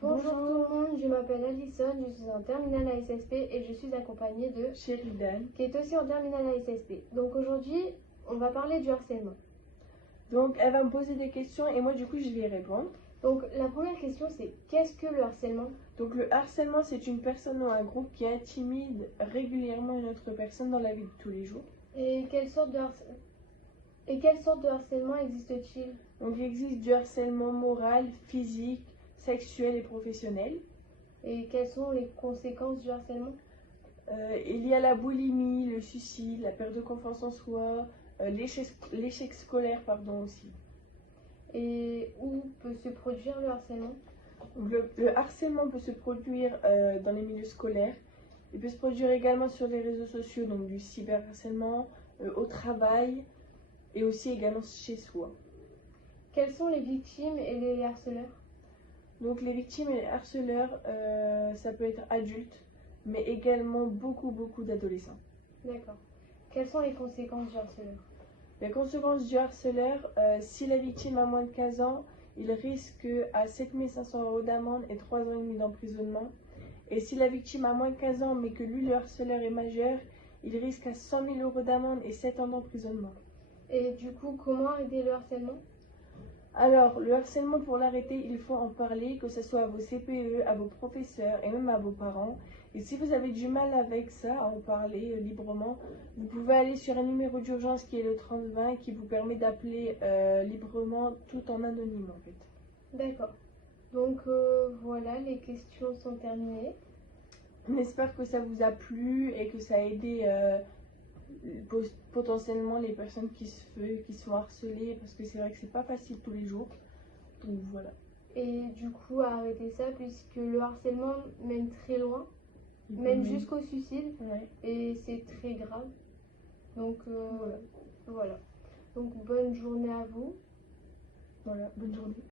Bonjour tout le monde, je m'appelle Alison, je suis en terminale ASSP et je suis accompagnée de Sheridan, qui est aussi en terminale ASSP. Donc aujourd'hui, on va parler du harcèlement. donc elle va me poser des questions et moi du coup je vais y répondre. Donc la première question c'est qu'est-ce que le harcèlement? Donc le harcèlement, c'est une personne ou un groupe qui intimide régulièrement une autre personne dans la vie de tous les jours. Et quelle sorte de harcèlement existe-t-il? Donc il existe du harcèlement moral, physique, sexuel et professionnel. Et quelles sont les conséquences du harcèlement? Il y a la boulimie, le suicide, la perte de confiance en soi, l'échec scolaire aussi. Et où peut se produire le harcèlement? Donc, le harcèlement peut se produire dans les milieux scolaires. Il peut se produire également sur les réseaux sociaux, donc du cyberharcèlement, au travail et aussi également chez soi. Quelles sont les victimes et les harceleurs? Donc les victimes et les harceleurs, ça peut être adultes, mais également beaucoup d'adolescents. D'accord. Quelles sont les conséquences du harceleur? Les conséquences du harceleur, si la victime a moins de 15 ans, il risque à 7 500 € d'amende et 3 ans et demi d'emprisonnement. Et si la victime a moins de 15 ans, mais que lui, le harceleur, est majeur, il risque à 100 000 € d'amende et 7 ans d'emprisonnement. Et du coup, comment arrêter le harcèlement? Alors, le harcèlement, pour l'arrêter, il faut en parler, que ce soit à vos CPE, à vos professeurs et même à vos parents. Et si vous avez du mal avec ça, à en parler librement, vous pouvez aller sur un numéro d'urgence qui est le 3020 qui vous permet d'appeler librement tout en anonyme en fait. D'accord. Donc voilà, les questions sont terminées. On espère que ça vous a plu et que ça a aidé potentiellement les personnes qui se font harceler, parce que c'est vrai que c'est pas facile tous les jours. Donc voilà. Et du coup, arrêter ça, puisque le harcèlement mène très loin, mène jusqu'au suicide, Ouais. et c'est très grave. Donc voilà. Donc bonne journée à vous. Voilà, bonne journée.